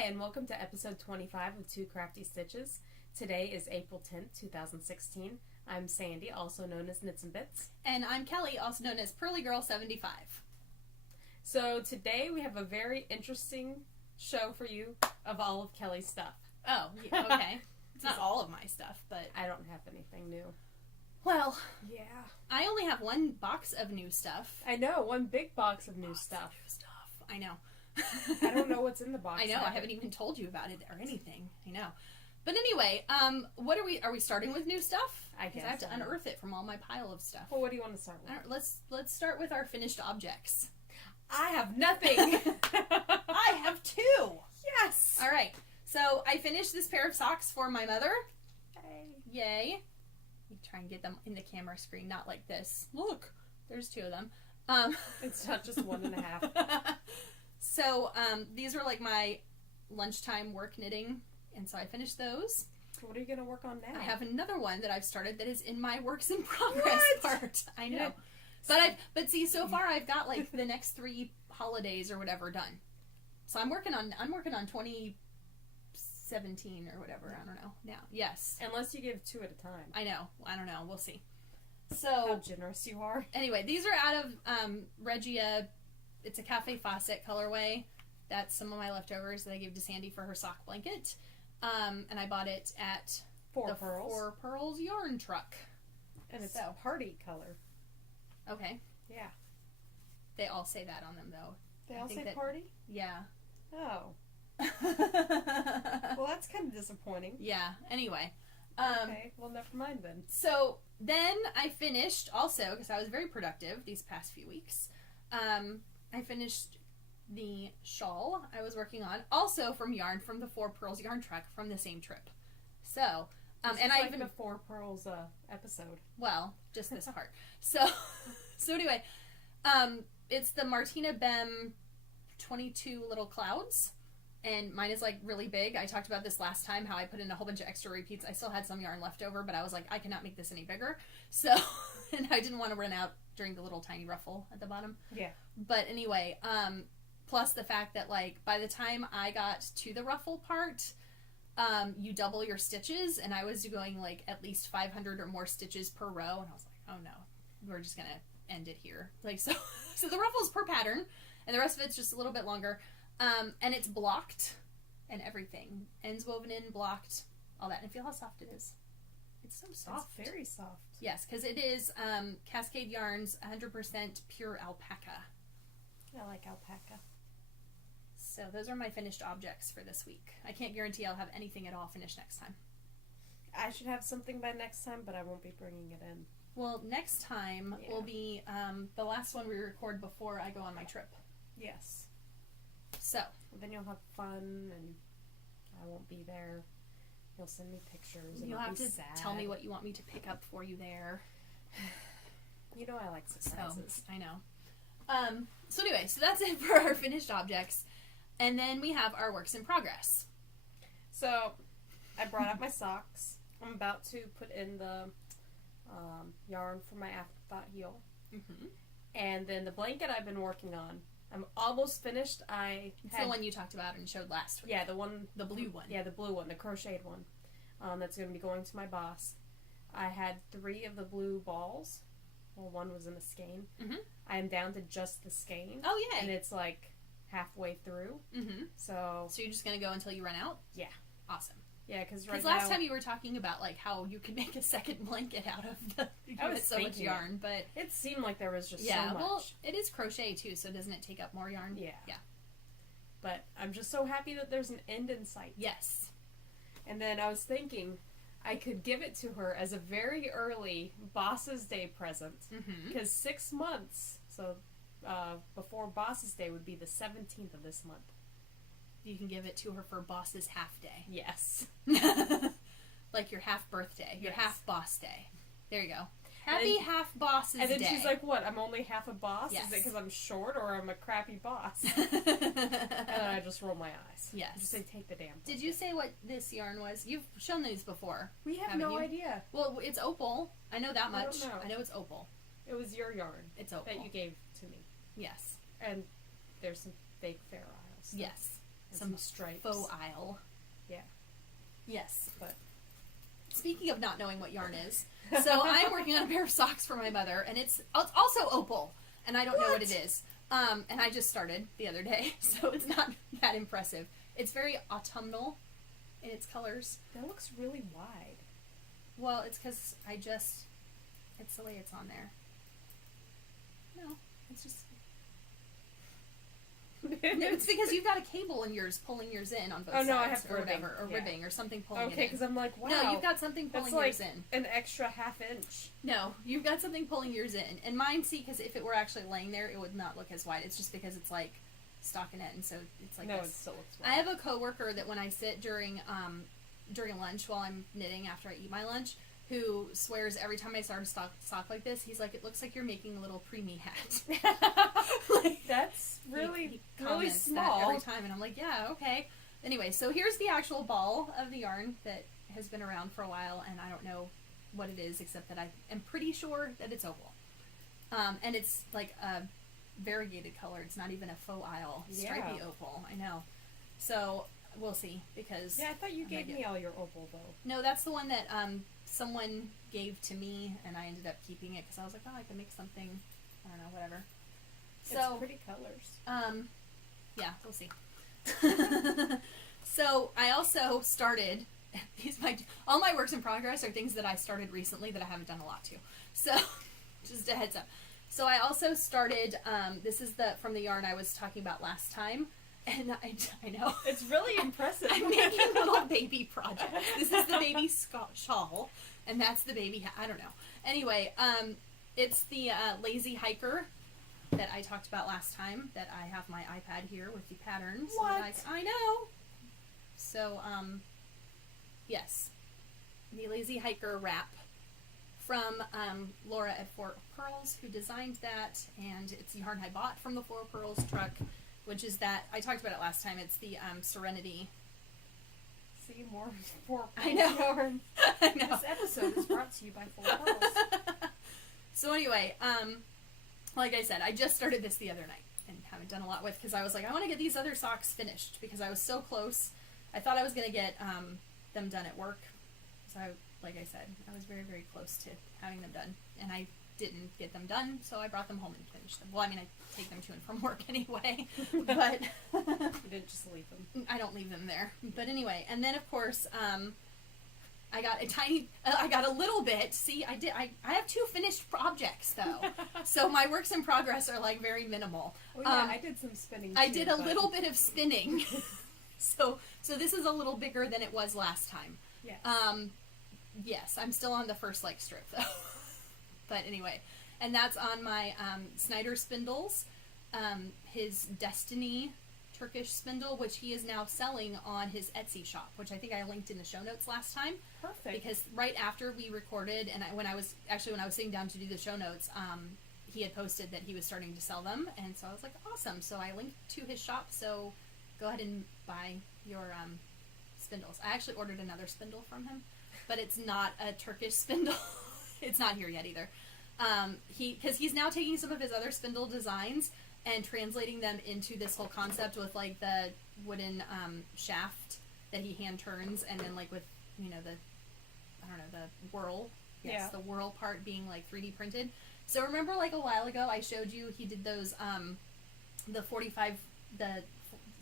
Hi, and welcome to episode 25 of Two Crafty Stitches. Today is April 10th, 2016. I'm Sandy, also known as Knits and Bits. And I'm Kelly, also known as Pearly Girl 75. So today we have a very interesting show for you of all of Kelly's stuff. Oh, yeah, okay. It's not all of my stuff, but... I don't have anything new. Well, yeah. I only have one box of new stuff. I know, one big box of new stuff. I know. I don't know what's in the box. I know, I haven't even told you about it or anything. I know. But anyway, what are we starting with new stuff? I guess. I have to unearth it from all my pile of stuff. Well, what do you want to start with? Let's start with our finished objects. I have nothing. I have two. Yes. All right. So I finished this pair of socks for my mother. Yay. Let me try and get them in the camera screen, not like this. Look, there's two of them. It's not just one and a half. So these are like my lunchtime work knitting, and so I finished those. What are you going to work on now? I have another one that I've started that is in my works in progress part. I know. Yeah. But see, so far I've got like the next 3 holidays or whatever done. So I'm working on 2017 or whatever. I don't know now. Yes. Unless you give 2 at a time. I know. I don't know. We'll see. So how generous you are. Anyway, these are out of Regia. It's a Cafe Fawcett colorway. That's some of my leftovers that I gave to Sandy for her sock blanket. And I bought it at Four Pearls yarn truck. And it's a party color. Okay. Yeah. They all say that on them, though. They all say party? Yeah. Oh. Well, that's kind of disappointing. Yeah. Anyway. Okay. Well, never mind then. So then I finished also, because I was very productive these past few weeks. I finished the shawl I was working on, also from yarn from the Four Pearls yarn truck from the same trip. So, and I even the Four Pearls episode. Well, just this part. So anyway, it's the Martina Bem 22 little clouds, and mine is like really big. I talked about this last time, how I put in a whole bunch of extra repeats. I still had some yarn left over, but I was like, I cannot make this any bigger. So, and I didn't want to run out during the little tiny ruffle at the bottom. Yeah. But anyway, plus the fact that like by the time I got to the ruffle part, you double your stitches, and I was going like at least 500 or more stitches per row, and I was like, oh no, we're just gonna end it here. Like so the ruffles per pattern, and the rest of it's just a little bit longer, and it's blocked and everything, ends woven in, blocked, all that, and feel how soft it is. It's so soft. It's very soft. Yes, because it is Cascade Yarns 100% pure alpaca. I like alpaca. So those are my finished objects for this week. I can't guarantee I'll have anything at all finished next time. I should have something by next time, but I won't be bringing it in. Well, next time will be the last one we record before I go on my trip. Yes. So. Then you'll have fun, and I won't be there. You'll send me pictures. You'll have to tell me what you want me to pick up for you there. You know I like surprises. So, I know. So anyway, so that's it for our finished objects. And then we have our works in progress. So, I brought up my socks. I'm about to put in the yarn for my afterthought heel. Mm-hmm. And then the blanket I've been working on. I'm almost finished. It's the one you talked about and showed last week. Yeah, the blue one. Yeah, the blue one, the crocheted one. That's going to be going to my boss. I had 3 of the blue balls. Well, one was in a skein. Mm-hmm. I am down to just the skein. Oh, yay. And it's like halfway through. Mm-hmm. So you're just going to go until you run out? Yeah. Awesome. Yeah, because last time you were talking about like how you could make a second blanket out of so much yarn, but it seemed like there was just so much. Well, it is crochet too, so doesn't it take up more yarn? Yeah. Yeah. But I'm just so happy that there's an end in sight. Yes. And then I was thinking I could give it to her as a very early Boss's Day present, because 6 months, so before Boss's Day would be the 17th of this month. You can give it to her for Boss's half day. Yes. Like your half birthday, your half boss day. There you go. Happy half Boss's Day. And then she's like, what, I'm only half a boss? Yes. Is it because I'm short or I'm a crappy boss? And then I just roll my eyes. Yes. Just say, take the damn thing. Did you say what this yarn was? You've shown these before. We have no idea. Well, it's opal. I know that much. I don't know. I know it's opal. It was your yarn. It's opal. That you gave to me. Yes. And there's some fake Fair Isle stuff. Yes. some stripes. faux aisle. Yeah. Yes. But speaking of not knowing what yarn is, so I'm working on a pair of socks for my mother, and it's also opal, and I don't know what it is. And I just started the other day, so it's not that impressive. It's very autumnal in its colors. that looks really wide. Well, it's because it's the way it's on there. No, it's just... No, it's because you've got a cable in yours pulling yours in on both sides. I have or ribbing. whatever, or ribbing, or something pulling it in. Okay, because I'm like, wow. No, you've got something pulling that's like yours in. an extra half inch. No, you've got something pulling yours in. And mine, see, because if it were actually laying there, it would not look as wide. It's just because it's like stockinette, and so it's like No, this. it still looks wide. I have a coworker that when I sit during lunch while I'm knitting after I eat my lunch, who swears every time I start a sock like this, he's like, it looks like you're making a little preemie hat. Like, that's really, he really comments that small. every time, and I'm like, yeah, okay. Anyway, so here's the actual ball of the yarn that has been around for a while, and I don't know what it is, except that I am pretty sure that it's opal. And it's like a variegated color. It's not even a faux aisle stripy opal. I know. So we'll see, because... Yeah, I thought you gave me all your opal, though. No, that's the one that someone gave to me, and I ended up keeping it, because I was like, oh, I can make something, I don't know, whatever. So, it's pretty colors. Yeah, we'll see. So I also started, all my works in progress are things that I started recently that I haven't done a lot to. So, just a heads up. So I also started, this is from the yarn I was talking about last time, and I know. It's really impressive. I'm making little baby projects. This is the baby shawl, and that's the baby hat. I don't know. Anyway, it's the Lazy Hiker that I talked about last time, that I have my iPad here with the patterns. What? I know. So, yes. The Lazy Hiker wrap from Laura at Four Pearls, who designed that, and it's yarn I bought from the Four Pearls truck, which is that, I talked about it last time, it's the Serenity. See, more Four Pearls I know. yarn. I know. This episode is brought to you by Four Pearls. So anyway, like I said, I just started this the other night and haven't done a lot with, because I was like, I want to get these other socks finished, because I was so close. I thought I was going to get them done at work. So, like I said, I was very, very close to having them done, and I didn't get them done, so I brought them home and finished them. Well, I mean, I take them to and from work anyway, but You didn't just leave them. I don't leave them there. But anyway, and then of course, I got a little bit. See, I have 2 finished objects though, so my works in progress are like very minimal. Oh yeah, I did some spinning. I did a little bit of spinning, so this is a little bigger than it was last time. Yes. Yes, I'm still on the first like strip though. But anyway, and that's on my Snyder spindles, his Destiny Turkish spindle, which he is now selling on his Etsy shop, which I think I linked in the show notes last time. Perfect. Because right after we recorded, and when I was sitting down to do the show notes, he had posted that he was starting to sell them, and so I was like, awesome. So I linked to his shop, so go ahead and buy your spindles. I actually ordered another spindle from him, but it's not a Turkish spindle. It's not here yet either. Because he's now taking some of his other spindle designs and translating them into this whole concept with like the wooden shaft that he hand turns, and then like with, you know, the whirl. Yes, Yeah. the whirl part being like 3D printed. So remember, like a while ago, I showed you he did those the 45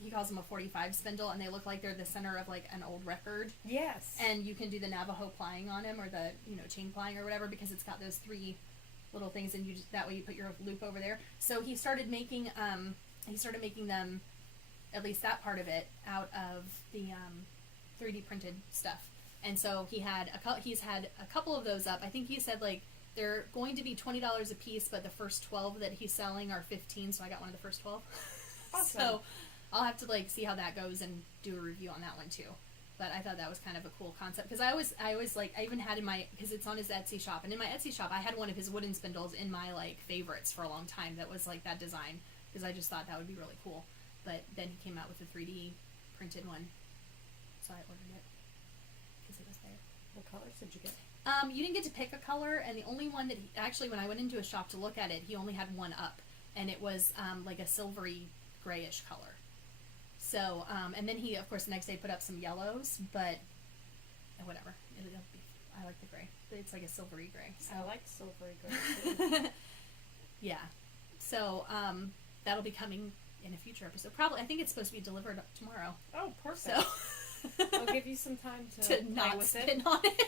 he calls them a 45 spindle, and they look like they're the center of like an old record. Yes. And you can do the Navajo plying on them, or the, you know, chain plying or whatever, because it's got those 3 little things, and that way you put your loop over there. So he started making them, at least that part of it, out of the 3D printed stuff. And so he's had a couple of those up. I think he said like they're going to be $20 a piece, but the first 12 that he's selling are $15. So I got one of the first 12. Awesome. So I'll have to like see how that goes and do a review on that one too. But I thought that was kind of a cool concept, because I always like, I even had because it's on his Etsy shop, and in my Etsy shop I had one of his wooden spindles in my like favorites for a long time that was like that design, because I just thought that would be really cool. But then he came out with a 3D printed one, so I ordered it because it was there. What colors did you get? You didn't get to pick a color, and the only one that actually, when I went into a shop to look at it, he only had one up, and it was like a silvery grayish color. So, and then he, of course, the next day put up some yellows, but whatever. It'll be, I like the gray. It's like a silvery gray. So. I like silvery gray too. Yeah. So, that'll be coming in a future episode. Probably, I think it's supposed to be delivered tomorrow. Oh, perfect. So. I'll give you some time to play not with spin on it.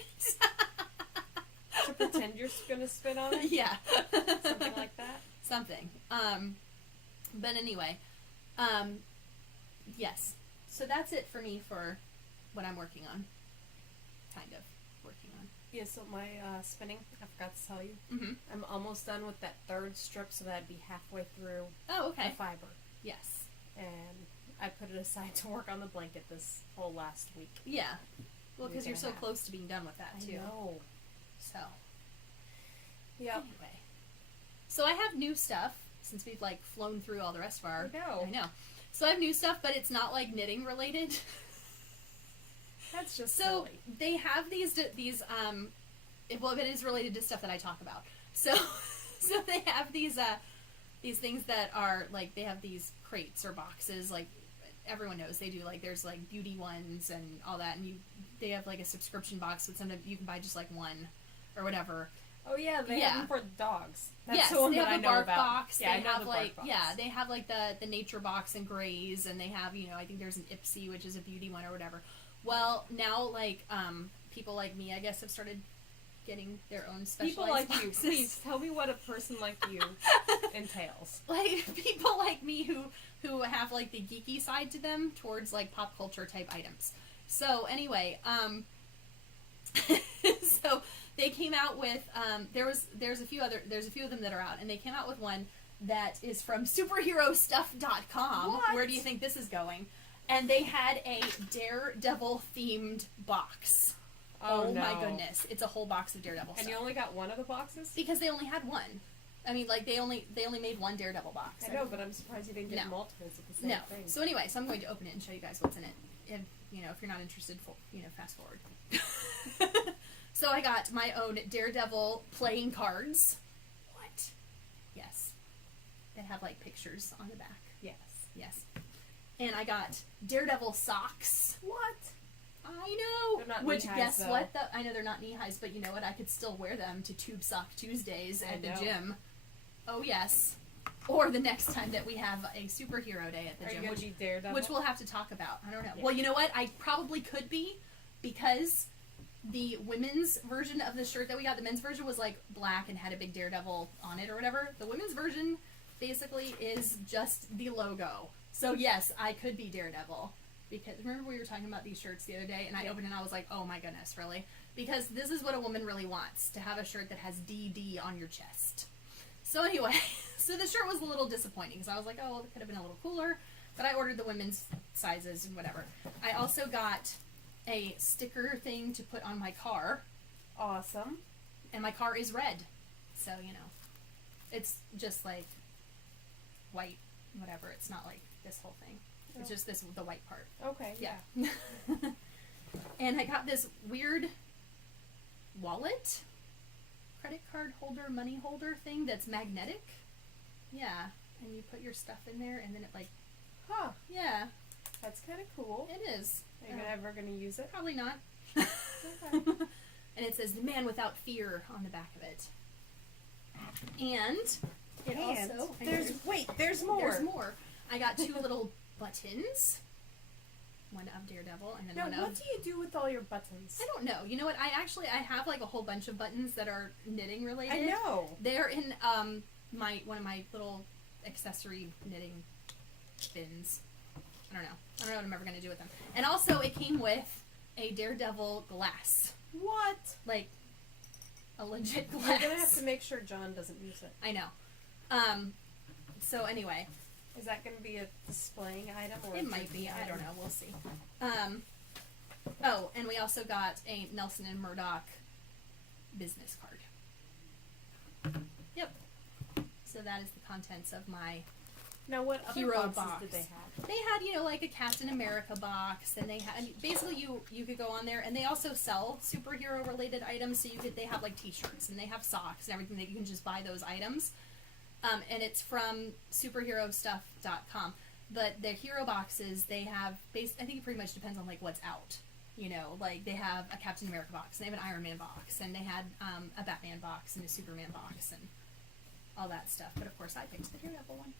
To pretend you're gonna spin on it? Yeah. Something like that? Something. But anyway, yes. So that's it for me for what I'm working on. Kind of working on. Yeah, so my spinning, I forgot to tell you. Mm-hmm. I'm almost done with that third strip, so that'd be halfway through Oh, okay. the fiber. Yes. And I put it aside to work on the blanket this whole last week. Yeah. Well, because you're Week so and a half. close to being done with that, too. I know. So. Yep. Anyway. So I have new stuff, since we've, like, flown through all the rest of our... I know. So I have new stuff, but it's not, like, knitting related. That's just So silly. they have these, well, it is related to stuff that I talk about. So, so they have these things that are, like, they have these crates or boxes, like, everyone knows they do, like, there's, like, beauty ones and all that, and they have, like, a subscription box that sometimes you can buy just, like, one or whatever. Oh yeah, they have them for dogs. That's Yes, the one they that have I the know bark about. box. Yeah, they I know have the like bark box. they have like the nature box and grays, and they have, you know, I think there's an Ipsy, which is a beauty one or whatever. Well, now like people like me, I guess, have started getting their own specialized People like boxes. you, please tell me what a person like you entails. Like people like me who have like the geeky side to them towards like pop culture type items. So anyway, so they came out with there's a few of them that are out, and they came out with one that is from superherostuff.com. What? Where do you think this is going? And they had a Daredevil themed box. Oh no. my goodness. It's a whole box of Daredevil stuff. And you only got one of the boxes? Because they only had one. I mean, like, they only made one Daredevil box. I know, but I'm surprised you didn't get No. multiples of the same thing. So anyway, so I'm going to open it and show you guys what's in it. If, you know, if you're not interested, fast forward. So I got my own Daredevil playing cards. What? Yes. They have, like, pictures on the back. Yes. Yes. And I got Daredevil socks. What? I know. They're not Which, knee-highs, guess though. what? I know they're not knee-highs, but you know what? I could still wear them to Tube Sock Tuesdays at the gym. Oh, yes. Or the next time that we have a superhero day at the gym. Are you going to be Daredevil? Which we'll have to talk about. I don't know. Yeah. Well, you know what? I probably could be, because the women's version of the shirt that we got, the men's version was like black and had a big Daredevil on it or whatever. The women's version basically is just the logo. So yes, I could be Daredevil. Because remember we were talking about these shirts the other day, and I opened it and I was like, oh my goodness, really? Because this is what a woman really wants, to have a shirt that has DD on your chest. So anyway, so the shirt was a little disappointing, because I was like, oh, well, it could have been a little cooler. But I ordered the women's sizes and whatever. I also got a sticker thing to put on my car. Awesome. And my car is red. So, you know, it's just like white, whatever. It's not like this whole thing. It's just the white part. Okay, Yeah. And I got this weird wallet, credit card holder, money holder thing that's magnetic. Yeah. And you put your stuff in there, and then it, like, Huh. yeah. That's kind of cool. It is. Are you ever going to use it? Probably not. Okay. And it says "The Man Without Fear" on the back of it. And it also there's more. There's more. I got two little buttons. One of Daredevil and then Now, one what of... do you do with all your buttons? I don't know. You know what? I have like a whole bunch of buttons that are knitting related. I know. They're in one of my little accessory knitting bins. I don't know what I'm ever going to do with them. And also, it came with a Daredevil glass. What? Like, a legit glass. You're going to have to make sure John doesn't use it. I know. So anyway. Is that going to be a displaying item? Or It might be. I don't know. We'll see. Oh, and we also got a Nelson and Murdoch business card. Yep. So that is the contents of my... Now, what other Hero boxes box. did they have? They had, you know, like a Captain America box, and they had basically you could go on there, and they also sell superhero related items. So they have like T-shirts and they have socks and everything that you can just buy those items. And it's from superherostuff.com. But their hero boxes, they have, I think it pretty much depends on, like, what's out. You know, like, they have a Captain America box, and they have an Iron Man box, and they had a Batman box, and a Superman box, and all that stuff. But, of course, I picked the Daredevil one.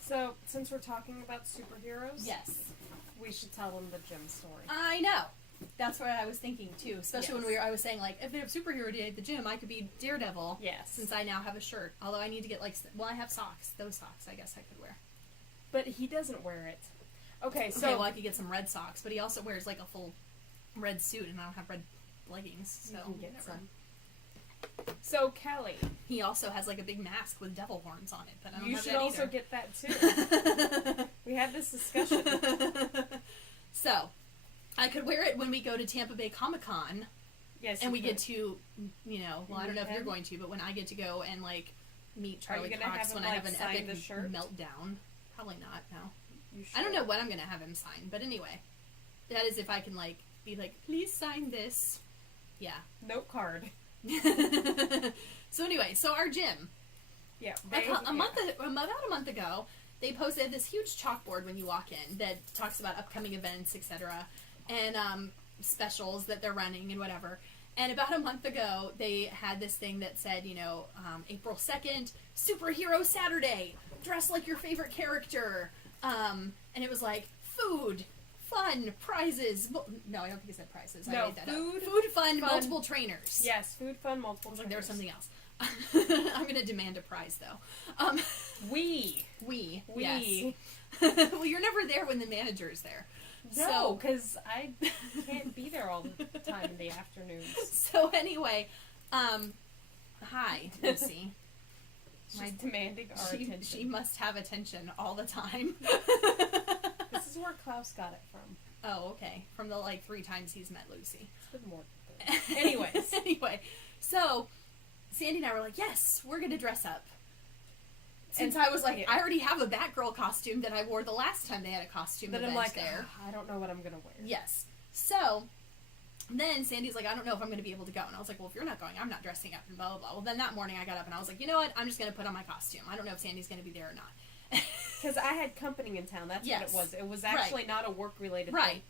So, since we're talking about superheroes, Yes. we should tell them the Jim story. I know. That's what I was thinking, too. Especially Yes. when I was saying, like, if they have superhero day at the gym, I could be Daredevil. Yes. Since I now have a shirt. Although I need to get, like, I have socks. Those socks, I guess I could wear. But he doesn't wear it. Okay, so... Okay, well, I could get some red socks, but he also wears, like, a full red suit, and I don't have red leggings, so... You can get some. So, Kelly... He also has, like, a big mask with devil horns on it, but I don't You have should that also either. get that, too. We had this discussion. So, I could wear it when we go to Tampa Bay Comic-Con, Yes, and we could. get to, you know, well, I don't know if you're him? going to, but when I get to go and, like, meet Charlie gonna Cox have him, when I have like, an sign epic the shirt? meltdown. Probably not, no. You I don't should. know what I'm going to have him sign, but anyway. That is if I can, like, be like, please sign this. Yeah. Note card. So anyway, so our gym. Yeah. About a month ago, they posted this huge chalkboard when you walk in that talks about upcoming events, etc., and specials that they're running and whatever. And about a month ago, they had this thing that said, you know, April 2nd, Superhero Saturday, dress like your favorite character. And it was like food, fun, prizes. No, I don't think it said prizes. No, I made that food, up. Food, fun, multiple trainers. Yes, food, fun, multiple. I was like, there was trainers. something else. I'm going to demand a prize, though. We. Yes. Well, you're never there when the manager is there. No, because I can't be there all the time in the afternoons. So anyway, hi, Lucy. She's demanding our attention. She must have attention all the time. This is where Klaus got it from. Oh, okay. From the, like, 3 times he's met Lucy. It's been more than that. Anyways. Anyway, so Sandy and I were like, yes, we're going to dress up. Since I was like, yeah. I already have a Batgirl costume that I wore the last time they had a costume Then event I'm like, there. I don't know what I'm going to wear. Yes. So then Sandy's like, I don't know if I'm going to be able to go. And I was like, well, if you're not going, I'm not dressing up and blah, blah, blah. Well, then that morning I got up and I was like, you know what? I'm just going to put on my costume. I don't know if Sandy's going to be there or not. Because I had company in town. That's Yes. what it was. It was actually not a work-related Right. thing.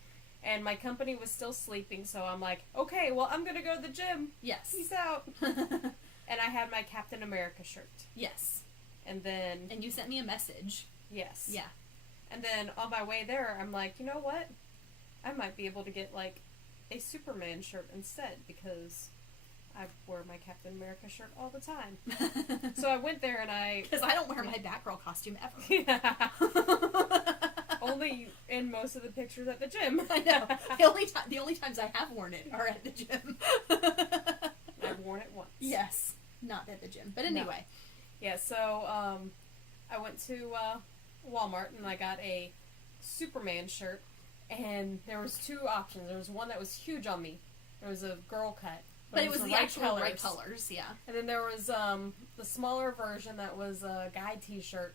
And my company was still sleeping, so I'm like, okay, well, I'm going to go to the gym. Yes. Peace out. And I had my Captain America shirt. Yes. And then, And you sent me a message. yes. Yeah. And then on my way there, I'm like, you know what? I might be able to get, like, a Superman shirt instead, because I wear my Captain America shirt all the time. So I went there and I... Because I don't wear my Batgirl costume ever. Only in most of the pictures at the gym. I know. The only times I have worn it are at the gym. I've worn it once. Yes. Not at the gym. But anyway. Yeah, so I went to Walmart and I got a Superman shirt, and there was 2 options. There was one that was huge on me. There was a girl cut. But it was the right actual right colors, yeah. And then there was the smaller version that was a guy t-shirt,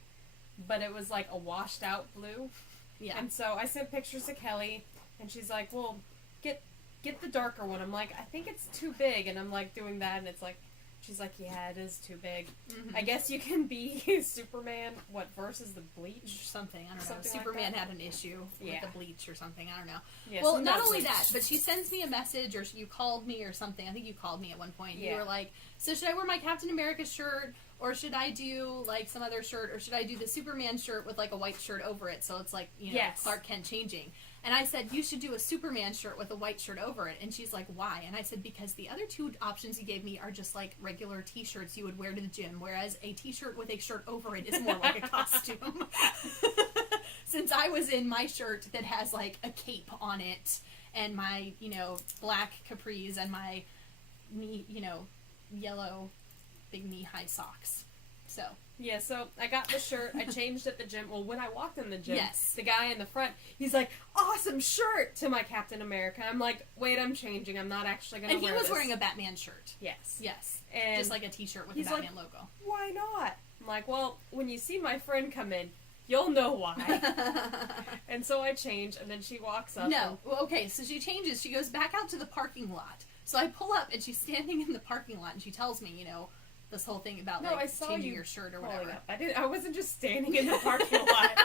but it was like a washed out blue. Yeah. And so I sent pictures to Kelly, and she's like, well, get the darker one. I'm like, I think it's too big. And I'm like doing that, and it's like, she's like, yeah, it is too big. Mm-hmm. I guess you can be Superman, versus the bleach? Something, I don't know. Something like Superman that. had an issue Yeah. with the bleach or something, I don't know. Yeah, well, so not that's only it. that, but she sends me a message, or you called me or something. I think you called me at one point. Yeah. You were like, so should I wear my Captain America shirt, or should I do, like, some other shirt, or should I do the Superman shirt with, like, a white shirt over it, so it's like, you know, Yes. Clark Kent changing. And I said, you should do a Superman shirt with a white shirt over it. And she's like, why? And I said, because the other 2 options you gave me are just like regular t-shirts you would wear to the gym, whereas a t-shirt with a shirt over it is more like a costume. Since I was in my shirt that has like a cape on it, and my, you know, black capris, and my knee, you know, yellow big knee-high socks. So... Yeah, so I got the shirt. I changed at the gym. Well, when I walked in the gym, Yes. the guy in the front, he's like, awesome shirt to my Captain America. I'm like, wait, I'm changing. I'm not actually going to And wear he was this. wearing a Batman shirt. Yes. Yes. And just like a t-shirt with the he's like, Batman logo. why not? I'm like, well, when you see my friend come in, you'll know why. And so I change, and then she walks up. No. Well, okay, so she changes. She goes back out to the parking lot. So I pull up, and she's standing in the parking lot, and she tells me, you know, this whole thing about, No, like, I saw changing you your shirt or pulling whatever. up. I wasn't just standing in the parking lot.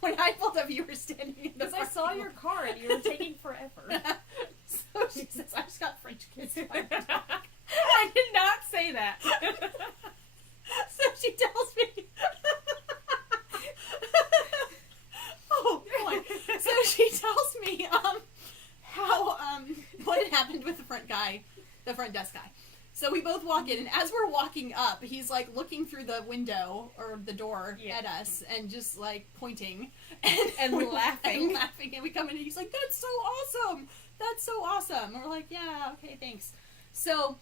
When when I pulled up, you were standing in the Because I saw your car and you were taking forever. So she says, I just got French kissed by a dog. I did not say that. So she tells me. Oh boy. So she tells me how what had happened with the front desk guy. So we both walk in, and as we're walking up, he's like looking through the window or the door at us and just like pointing and laughing. And laughing. And we come in and he's like, "That's so awesome! That's so awesome!" And we're like, "Yeah, okay, thanks." So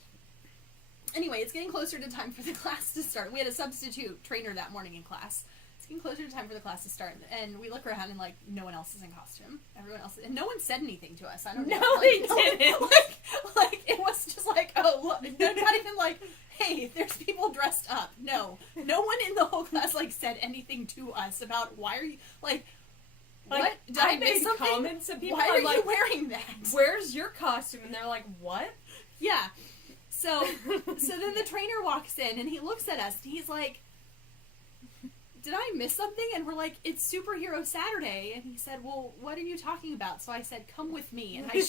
anyway, it's getting closer to time for the class to start. We had a substitute trainer that morning in class. It's getting closer to time for the class to start, and we look around and like no one else is in costume. Everyone else, and no one said anything to us. I don't know. No, they didn't. Like it was just like, oh, look, not even like, hey, there's people dressed up. No one in the whole class like said anything to us about why are you like. What? Did I miss something? Comments and people why are like, you wearing that? Where's your costume? And they're like, what? Yeah. So then the trainer walks in and he looks at us and he's like, did I miss something? And we're like, it's Superhero Saturday. And he said, well, what are you talking about? So I said, come with me. And I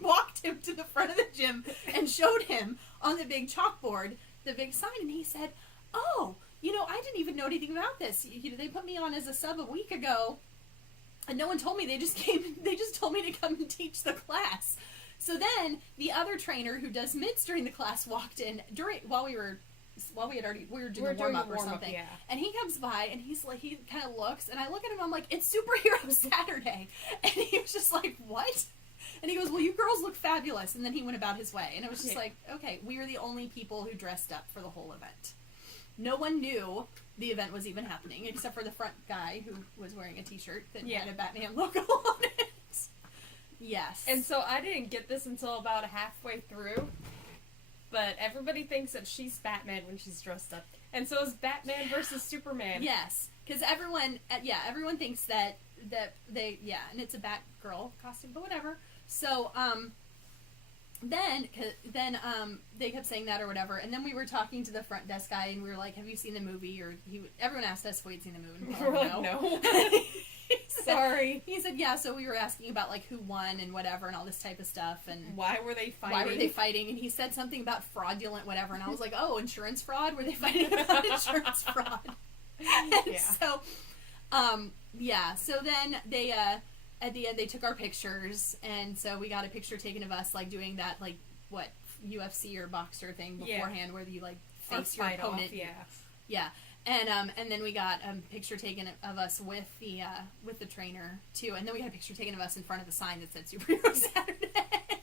walked him to the front of the gym and showed him on the big chalkboard, the big sign. And he said, oh, I didn't even know anything about this. They put me on as a sub a week ago. And no one told me. They just told me to come and teach the class. So then the other trainer who does mitts during the class walked in while we were doing warm up or something. Yeah. And he comes by and he's like, he kind of looks and I look at him, I'm like, it's Superhero Saturday. And he was just like, what? And he goes, well, you girls look fabulous. And then he went about his way. And it was just like, okay, we were the only people who dressed up for the whole event. No one knew the event was even happening except for the front guy who was wearing a t-shirt that had a Batman logo on it. Yes. And so I didn't get this until about halfway through, but everybody thinks that she's Batman when she's dressed up. And so is Batman versus Superman. Yes. Because everyone thinks that they, and it's a Batgirl costume, but whatever. So, then they kept saying that or whatever, and then we were talking to the front desk guy, and we were like, have you seen the movie? Or everyone asked us if we'd seen the movie. And we're like, no. Sorry. He said, yeah, so we were asking about, like, who won and whatever and all this type of stuff. And why were they fighting? And he said something about fraudulent whatever. And I was like, oh, insurance fraud? Were they fighting about insurance fraud? And so, so then they, at the end, they took our pictures. And so we got a picture taken of us, like, doing that, like, UFC or boxer thing beforehand where you, like, face your opponent. Yeah. And then we got a picture taken of us with the trainer too, and then we got a picture taken of us in front of the sign that said Superhero Saturday,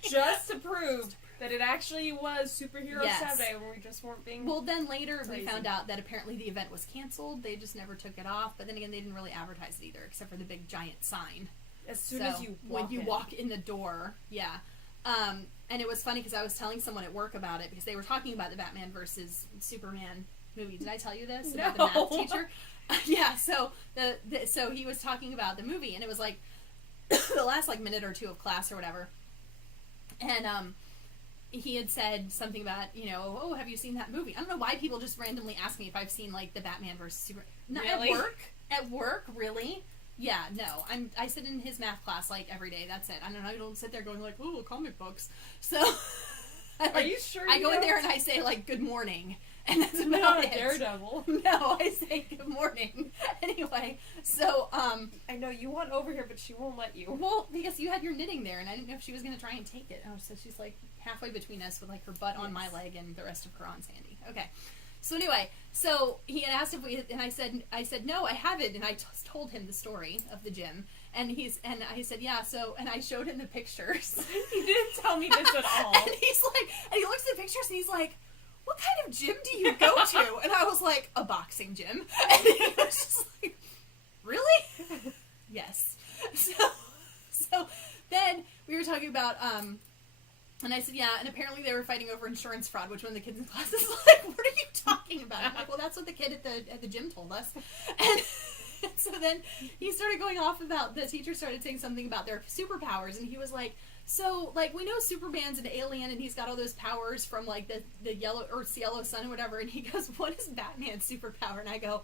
just to prove that it actually was Superhero Saturday when we just weren't being. Well, then later we found out that apparently the event was canceled. They just never took it off. But then again, they didn't really advertise it either, except for the big giant sign. As soon as you walk in the door, and it was funny because I was telling someone at work about it because they were talking about the Batman versus Superman movie. Did I tell you this about the math teacher? So so he was talking about the movie, and it was like the last like minute or two of class or whatever, and he had said something about oh, have you seen that movie? I don't know why people just randomly ask me if I've seen like the Batman versus Superman. Really? At work, really? Yeah, no. I sit in his math class like every day. That's it. I don't sit there going like, oh, comic books. So are you sure? I go in there and I say like good morning. And that's about it. Daredevil. No, I say good morning. Anyway, so, I know, you want over here, but she won't let you. Well, because you had your knitting there, and I didn't know if she was going to try and take it. Oh, so she's, like, halfway between us with, like, her butt on my leg and the rest of her on Sandy. Okay. So anyway, so he had asked if we, and I said, no, I haven't, and I told him the story of the gym, and I said, yeah, so, and I showed him the pictures. He didn't tell me this at all. And he's like, and he looks at the pictures, and he's like, what kind of gym do you go to? And I was like, a boxing gym. And he was just like, really? Yes. So then we were talking about, and I said, yeah, and apparently they were fighting over insurance fraud, which one of the kids in class is like, what are you talking about? I'm like, well, that's what the kid at the gym told us. And so then he started going off about, the teacher started saying something about their superpowers, and he was like, so, like, we know Superman's an alien and he's got all those powers from, like, the Earth's yellow sun or whatever, and he goes, what is Batman's superpower? And I go,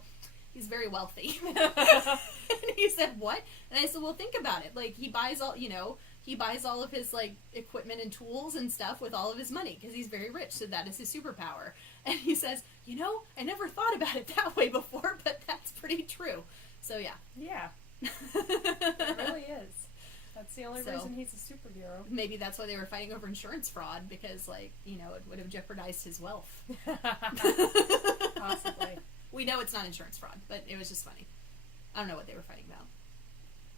He's very wealthy. And he said, what? And I said, well, think about it. Like, he buys all of his, like, equipment and tools and stuff with all of his money because he's very rich, so that is his superpower. And he says, I never thought about it that way before, but that's pretty true. So, yeah. Yeah. It really is. That's the only reason he's a superhero. Maybe that's why they were fighting over insurance fraud, because, like, it would have jeopardized his wealth. Possibly. We know it's not insurance fraud, but it was just funny. I don't know what they were fighting about.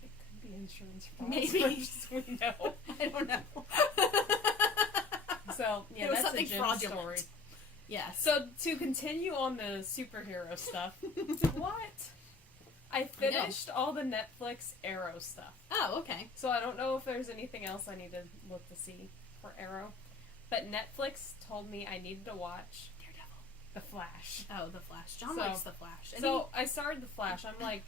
It could be insurance fraud. Maybe. We know. I don't know. So, yeah, that's something a Jim fraudulent story. Yes. So, to continue on the superhero stuff, what? I finished all the Netflix Arrow stuff. Oh, okay. So I don't know if there's anything else I need to look to see for Arrow. But Netflix told me I needed to watch Daredevil. The Flash. Oh, The Flash. John likes The Flash. I started The Flash. I'm like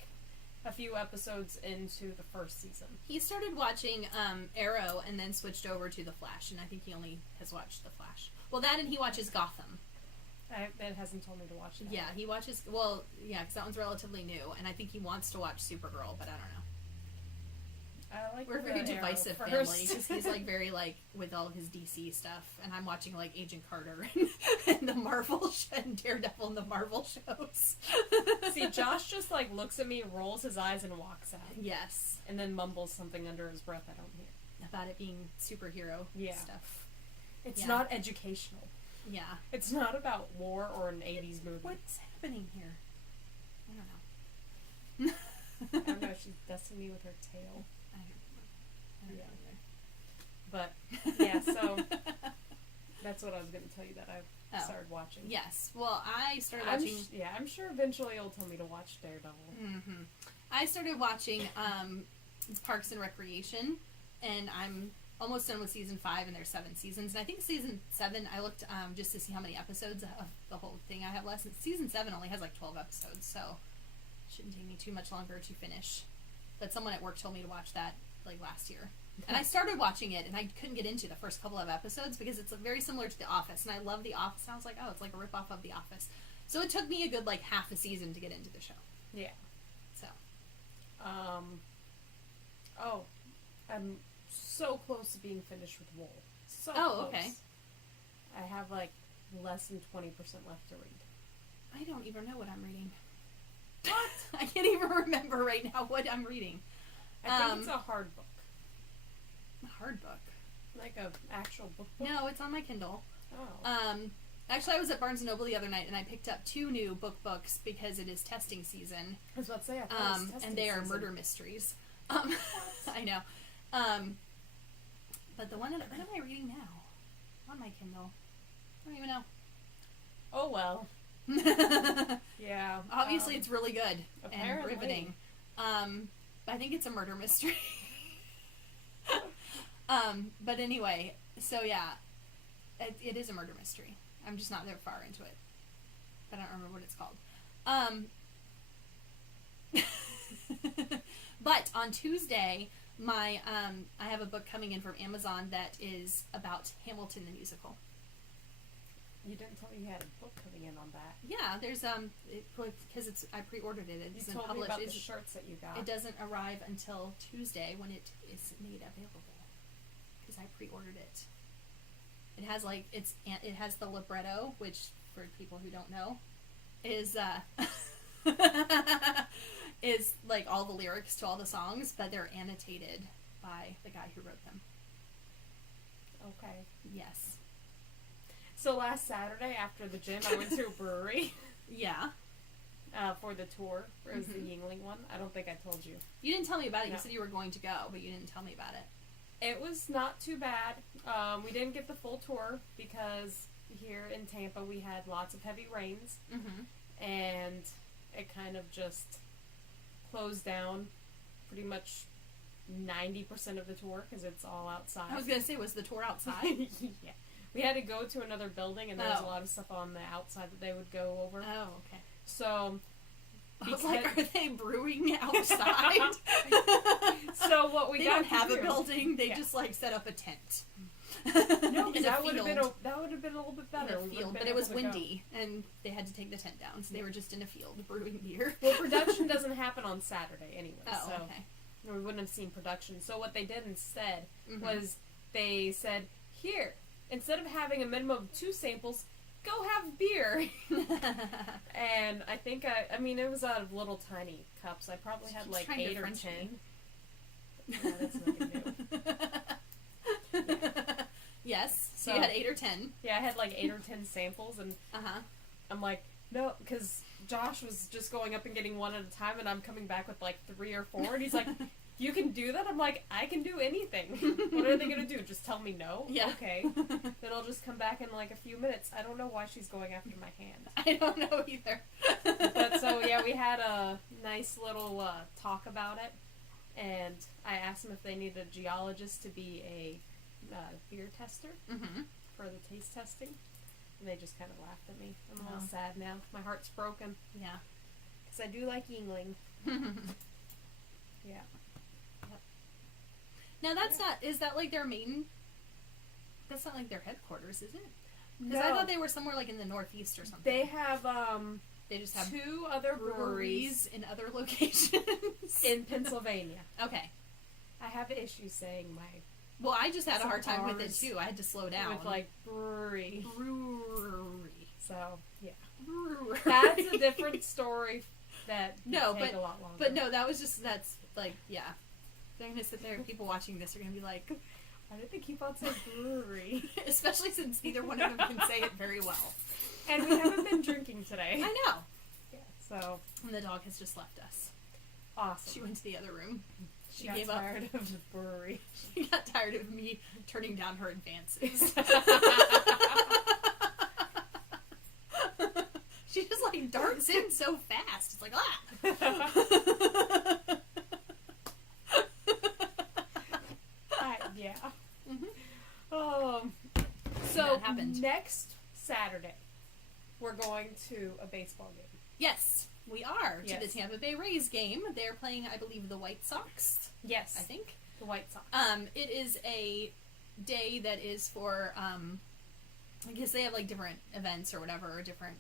a few episodes into the first season. He started watching Arrow and then switched over to The Flash, and I think he only has watched The Flash. Well, that and he watches Gotham. That hasn't told me to watch that. Yeah, he watches, because that one's relatively new, and I think he wants to watch Supergirl, but I don't know. We're a very divisive family, because he's, like, very, like, with all of his DC stuff, and I'm watching, like, Agent Carter and the Marvel, and Daredevil and the Marvel shows. See, Josh just, like, looks at me, rolls his eyes, and walks out. Yes. And then mumbles something under his breath I don't hear. About it being superhero stuff. It's not educational. Yeah. It's not about war or an 80s movie. What's happening here? I don't know. I don't know. She's dusting me with her tail. I don't know. But, yeah, so that's what I was going to tell you that I started watching. Yes. Well, I started watching... I'm sure eventually you'll tell me to watch Daredevil. Mm-hmm. I started watching Parks and Recreation, and I'm almost done with season 5, and there's 7 seasons. And I think season 7, I looked just to see how many episodes of the whole thing I have left. And season 7 only has like 12 episodes, so it shouldn't take me too much longer to finish. But someone at work told me to watch that like last year. And I started watching it, and I couldn't get into the first couple of episodes because it's very similar to The Office. And I love The Office, and I was like, oh, it's like a ripoff of The Office. So it took me a good like half a season to get into the show. Yeah. So. I'm so close to being finished with Wool. So close. Okay. I have like less than 20% left to read. I don't even know what I'm reading. What? I can't even remember right now what I'm reading. I think it's a hard book. A hard book? Like an actual book? No, it's on my Kindle. Oh. Actually, I was at Barnes & Noble the other night, and I picked up 2 new books because it is testing season. I was about to say, I thought it was testing and they are season. murder mysteries. I know. But the one what am I reading now? On my Kindle. I don't even know. Oh, well. Yeah. Obviously, it's really good apparently. And riveting. I think it's a murder mystery. But anyway, so yeah, it is a murder mystery. I'm just not that far into it. But I don't remember what it's called. But on Tuesday, I have a book coming in from Amazon that is about Hamilton the musical. You didn't tell me you had a book coming in on that. Yeah, there's because I pre-ordered it. It's you told me about the shirts that you got. It doesn't arrive until Tuesday when it is made available. Because I pre-ordered it. It has it has the libretto, which for people who don't know, is is like all the lyrics to all the songs, but they're annotated by the guy who wrote them. Okay. Yes. So last Saturday after the gym, I went to a brewery. Yeah. For the tour. It was the Yingling one. I don't think I told you. You didn't tell me about it. No. You said you were going to go, but you didn't tell me about it. It was not too bad. We didn't get the full tour because here in Tampa we had lots of heavy rains. Mm-hmm. And it kind of just closed down pretty much 90% of the tour because it's all outside. I was going to say, was the tour outside? Yeah. We had to go to another building, and there was a lot of stuff on the outside that they would go over. Oh, okay. So, I was like, are they brewing outside? So what we they got don't have to a do, building. They just like set up a tent. No, in that a would have field. been that would have been a little bit better. In a field, but it was windy, and they had to take the tent down, so they were just in a field brewing beer. Well, production doesn't happen on Saturday anyway, Oh, so okay. we wouldn't have seen production. So what they did instead Mm-hmm. was they said, here, instead of having a minimum of 2 samples, go have beer. And I think I mean it was out of little tiny cups. I probably had like 8 or 10. Yeah, that's nothing new. Yes, so So- you had 8 or 10. Yeah, I had like 8 or 10 samples, and I'm like, no, because Josh was just going up and getting one at a time, and I'm coming back with like 3 or 4, and he's like, you can do that? I'm like, I can do anything. What are they going to do? Just tell me no? Yeah. Okay. Then I'll just come back in like a few minutes. I don't know why she's going after my hand. I don't know either. But so, yeah, we had a nice little talk about it, and I asked them if they needed a geologist to be a beer tester Mm-hmm. for the taste testing. And they just kind of laughed at me. I'm a little Oh. sad now. My heart's broken. Yeah. Because I do like Yingling. Yeah. Now that's not, is that like their main, that's not like their headquarters, is it? Because No. I thought they were somewhere like in the Northeast or something. They have They just have 2 other breweries breweries in other locations. in Pennsylvania. Okay. I have issues saying my Well, I just had a Some hard time with it R's too. I had to slow down. with like brewery. brewery. So yeah, Brewery. that's a different story. That No, would take a lot longer. But no, that was just, that's like, yeah. They're going to sit there, people watching this are going to be like, why did they keep on saying brewery? especially since neither one of them can say it very well. And we haven't been drinking today. I know. Yeah. So And the dog has just left us. awesome. She went to the other room. She got gave tired of the brewery. She got tired of me turning down her advances. She just like darts in so fast. It's like, ah! Yeah. Mm-hmm. So That happened. next Saturday, we're going to a baseball game. Yes, we are. To Yes. the Tampa Bay Rays game. They're playing, I believe, the White Sox, Yes, I think. the White Sox. It is a day that is for, I guess they have like different events or whatever, or different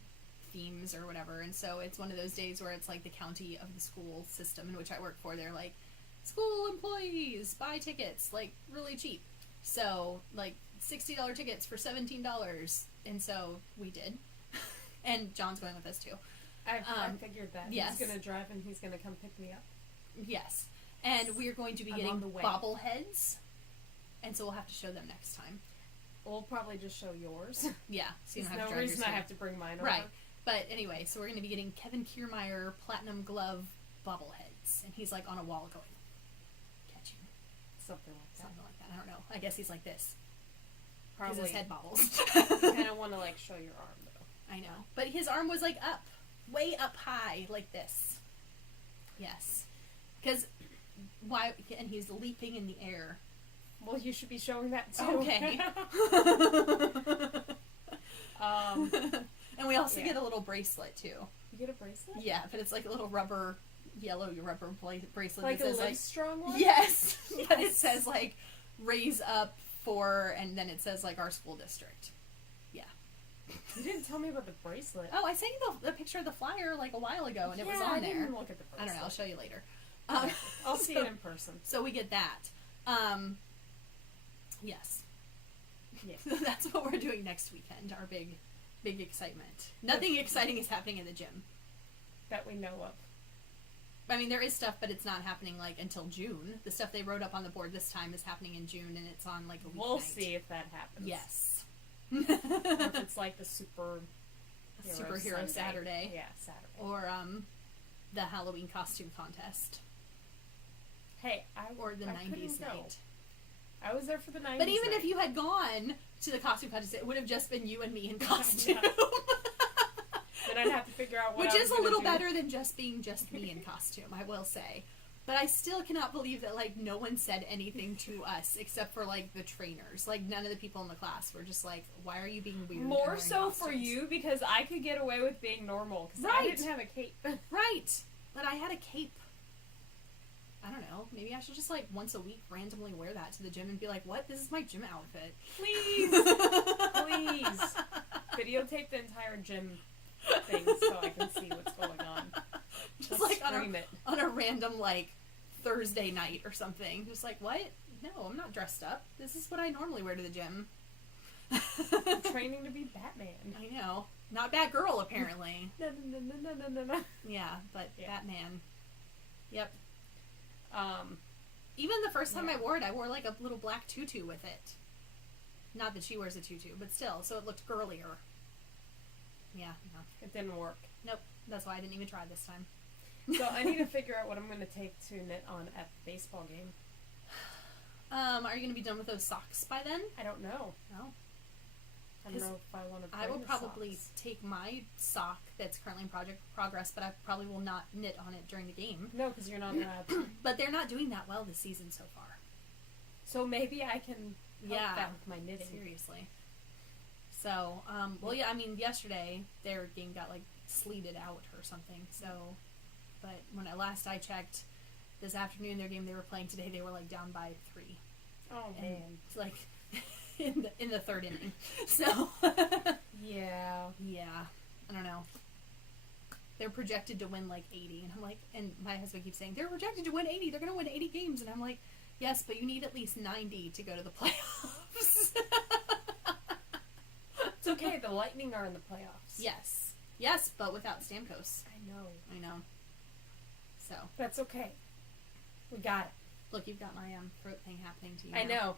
themes or whatever, and so it's one of those days where it's like the county of the school system in which I work for. They're like, school employees buy tickets like really cheap, so like $60 tickets for $17, and so we did. And John's going with us too. I figured that. yes. He's going to drive and he's going to come pick me up. Yes, and we're going to be I'm getting on the way. bobbleheads, and so we'll have to show them next time. We'll probably just show yours. Yeah, so you There's don't have no to drive reason yours I here. have to bring mine over. Right. But anyway, so we're going to be getting Kevin Kiermaier Platinum Glove bobbleheads. And he's like on a wall going, catch him. Something like that. Something like that. I don't know. I guess he's like this. Because Probably. his head bobbles. You kind of want to like show your arm though. I know. But his arm was like up. Way up high. Like this. Yes. Because why? And he's leaping in the air. Well, you should be showing that too. Okay. And we also Yeah. get a little bracelet too. You get a bracelet? Yeah, but it's like a little rubber, yellow rubber bracelet Like that a says live like, strong one? yes, but it Yes. says like raise up for, and then it says like our school district. Yeah. You didn't tell me about the bracelet. Oh, I sent you the picture of the flyer like a while ago, and it was Yeah, on I there. didn't look at the I bracelet. don't know. I'll show you later. I'll see it in person. So we get that. Yes. Yeah. That's what we're doing next weekend. Our big excitement. Nothing exciting is happening in the gym. That we know of. I mean, there is stuff, but it's not happening like until June. The stuff they wrote up on the board this time is happening in June, and it's on like a weeknight. We'll see if that happens. Yes. Or if it's like the Superhero Saturday. Yeah, Saturday. Or the Halloween costume contest. Hey, Or the I 90s couldn't go. night. I was there for the 90s But even night. if you had gone to the costume contest, it would have just been you and me in costume. Then I'd have to figure out what Which I was is a gonna little do. better than just being just me in costume, I will say. But I still cannot believe that, like, no one said anything to us except for, like, the trainers. Like, none of the people in the class were just like, why are you being weird? and More wearing so for costumes?" you because I could get away with being normal because I Right. didn't have a cape. Right. But I had a cape. I don't know. Maybe I should just like once a week randomly wear that to the gym and be like, "What? This is my gym outfit." Please, please, videotape the entire gym thing so I can see what's going on. Just like scream it on a random like Thursday night or something. Just like, what? No, I'm not dressed up. This is what I normally wear to the gym. I'm training to be Batman. I know. Not Batgirl, apparently. No. Yeah, but Yeah. Batman. Yep. Even the first time I wore it, I wore like a little black tutu with it. Not that she wears a tutu, but still, so it looked girlier. Yeah, no. It didn't work. Nope. That's why I didn't even try this time. So I need to figure out what I'm going to take to knit on at the baseball game. Are you going to be done with those socks by then? I don't know. No. I don't know if I want to. I will probably take my sock that's currently in project progress, but I probably will not knit on it during the game. No, because you're not allowed to. But they're not doing that well this season so far. So maybe I can help that with my knitting. Seriously. So, well, yeah, I mean, yesterday their game got like sleeted out or something. So, but when I checked, this afternoon their game they were playing today, they were like down by 3. Oh and man. it's like in the third inning. So yeah, I don't know. They're projected to win like 80, and I'm like, and my husband keeps saying they're projected to win 80. They're gonna win 80 games, and I'm like, yes, but you need at least 90 to go to the playoffs. it's okay. The Lightning are in the playoffs. Yes, but without Stamkos. I know. So that's okay. We got it. Look, you've got my throat thing happening to you. I know.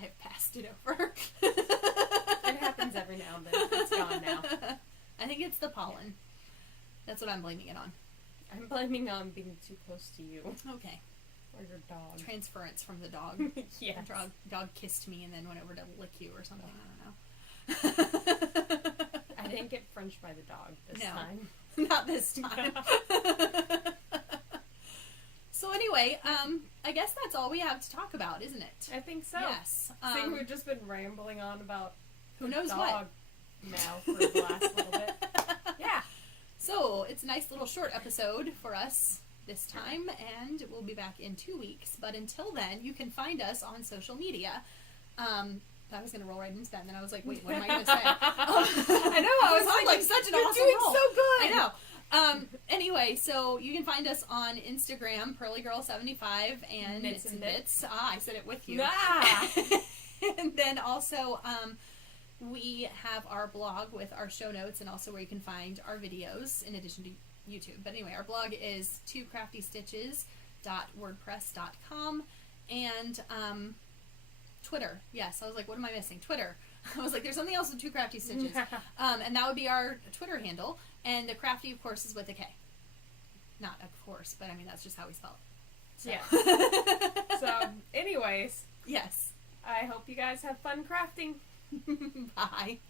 I've passed it over. It happens every now and then. It's gone now. I think it's the pollen. That's what I'm blaming it on. I'm blaming on being too close to you. Okay. Or your dog. Transference from the dog. Yeah. The dog kissed me and then went over to lick you or something. I don't know. I didn't get Frenched by the dog this time. Not this time. So anyway, I guess that's all we have to talk about, isn't it? I think so. Yes. I think we've just been rambling on about who knows dog what now for the last little bit. Yeah. So it's a nice little short episode for us this time, and we'll be back in 2 weeks. But until then, you can find us on social media. I was going to roll right into that, and then I was like, wait, what am I going to say? I know, I was like such an you're awesome doing roll. so good. I know. Anyway, so you can find us on Instagram, PearlyGirl75 and Knits and Bits. I said it with you. Ah. And then also, we have our blog with our show notes and also where you can find our videos in addition to YouTube. But anyway, our blog is twocrafty.stitches.wordpress.com and, Twitter. Yes, I was like, what am I missing? Twitter. I was like, there's something else with Two Crafty Stitches. And that would be our Twitter handle. And the crafty, of course, is with a K. Not of course, but I mean, that's just how we spell it. So. Yeah. So, anyways. Yes. I hope you guys have fun crafting. Bye.